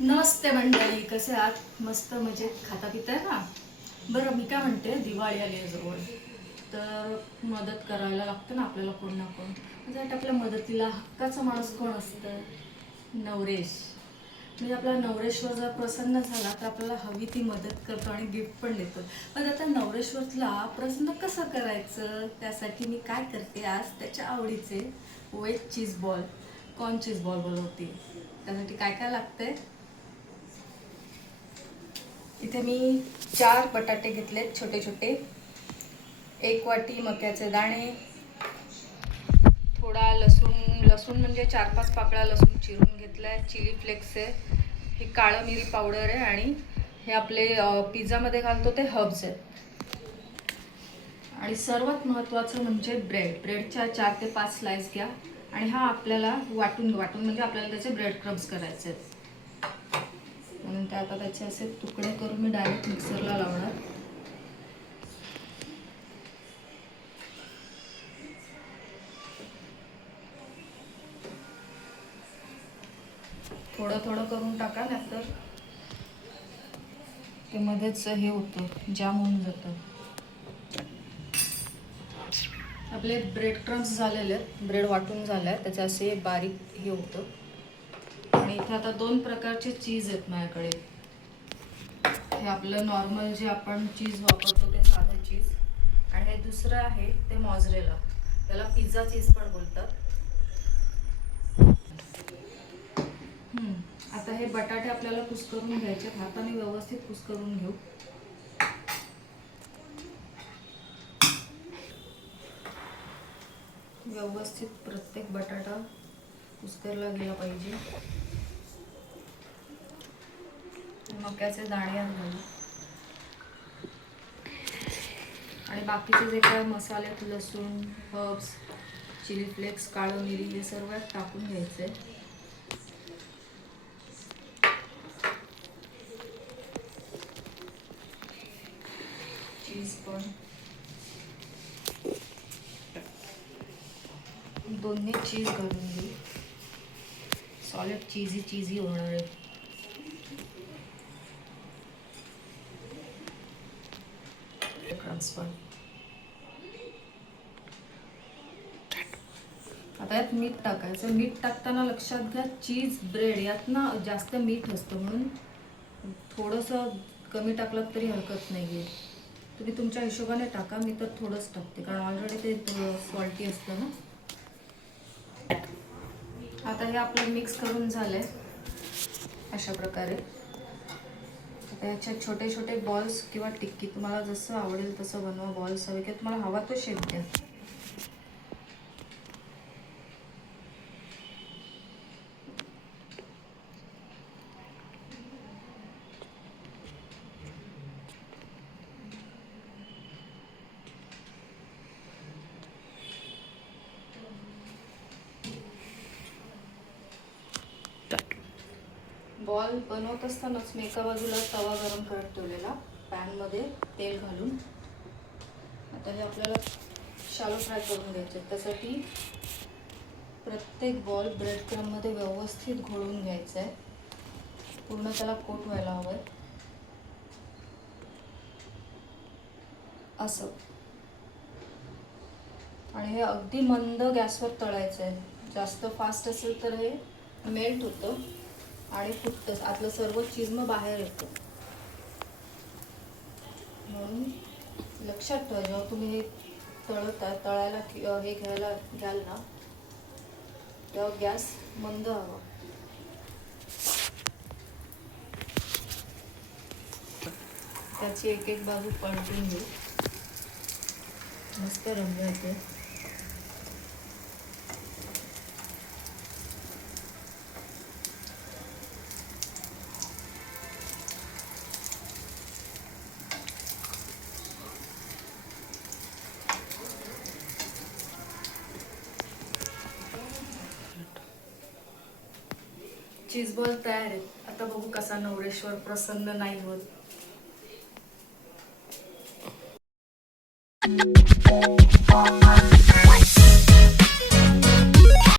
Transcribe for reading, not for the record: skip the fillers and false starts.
नमस्ते मंडळी, कसे आहात? मस्त मजेत खाता पिताय ना? बरं, मी काय म्हणते, दिवाळी आली आहे जवळ, तर मदत करायला लागतं ना आपल्याला कोण ना कोण. त्यासाठी आपल्या मदतीला हक्काचा माणूस कोण असतं? नवरेश. म्हणजे आपला नवरेश्वर जर प्रसन्न झाला तर आपल्याला हवी ती मदत करतो आणि गिफ्ट पण देतो. पण आता नवरेश्वरला प्रसन्न कसं करायचं, त्यासाठी मी काय करते, आज त्याच्या आवडीचे veg cheese ball, corn cheese ball बनवते. त्यासाठी काय काय लागतंय, इथे मी 4 बटाटे घेतलेत छोटे छोटे, 1 वाटी मक्याचे दाणे, थोडा लसूण म्हणजे 4-5 पाकळ्या लसूण चिरून घेतलाय, चिली फ्लेक्स आहे, ही काळं मिरी पावडर आहे, आणि हे आपले पिझ्झामध्ये घालतो ते हर्ब्स आहेत. आणि सर्वात महत्त्वाचं म्हणजे ब्रेडच्या 4 ते 5 स्लाइस घ्या, आणि हा आपल्याला वाटून म्हणजे आपल्याला त्याचे ब्रेड क्रम्स करायचे आहेत. म्हणून ते आता त्याचे असे तुकडे करून मी डायरेक्ट मिक्सरला लावणार. थोडं थोडं करून टाका, नाहीतर ते मध्येच हे होतं, जाम होऊन जातं. आपले ब्रेड क्रम्स झालेले आहेत, ब्रेड वाटून झालं आहे, त्याचे असे बारीक हे होतं. आणि इथे आता 2 प्रकारचे चीज आहेत माझ्याकडे. हे आपलं नॉर्मल जे आपण चीज वापरतो ते साधं चीज, आणि हे दुसरं आहे ते मॉझरेला, त्याला पिझ्झा चीज पण बोलतात. आता हे बटाटे आपल्याला कुस्करून घ्यायचे, हाताने व्यवस्थित कुस्करून घेऊ. व्यवस्थित प्रत्येक बटाटा कुस्करला गेला पाहिजे. मक्याचे दाणे घालू, आणि बाकीचे जे काही मसाले, लसूण, हर्ब्स, चिली फ्लेक्स, काळं मिरी, हे सर्व टाकून घ्यायचे. चीज पण दोन्ही चीज घालून घेऊ, सॉलिड चीजी होणार आहे. आता यात मीठ टाकायचं. मीठ टाकताना लक्षात घ्या, चीज ब्रेड यात ना जास्त मीठ असतं, म्हणून थोडंसं कमी टाकलं तरी हरकत नाही आहे. तुम्ही तुमच्या हिशोबाने टाका, मी तर थोडंच टाकते कारण ऑलरेडी ते सॉल्टी असतं ना. आता हे आपलं मिक्स करून झालंय अशा प्रकारे. आता याच्यात छोटे छोटे बॉल्स किंवा टिक्की, तुम्हाला जसं आवडेल तसं बनवा. बॉल्स हवे किंवा तुम्हाला हवा तो शेप द्या. बॉल बनवत असतानाच मी एका बाजूला तवा गरम करत ठेवलेला, पॅनमध्ये तेल घालून. आता हे आपल्याला शालो फ्राय करून घ्यायचे. त्यासाठी प्रत्येक बॉल ब्रेड क्रममध्ये व्यवस्थित घोळून घ्यायचा आहे, पूर्ण त्याला कोट व्हायला हवं आहे असं. आणि हे अगदी मंद गॅसवर तळायचं आहे. जास्त फास्ट असेल तर हे मेल्ट होतं आणि फुटतं, आतलं सर्व चीज मग बाहेर येतं. म्हणून लक्षात ठेवा, जेव्हा तुम्ही हे तळायला हे घ्यायला घ्याल ना, तेव्हा गॅस मंद हवा. त्याची एक एक बाजू पलटून घेऊ, मस्त रंग येते. चीज बॉल तयार आहेत. आता बघू कसा नवरेश्वर प्रसन्न नाही होत.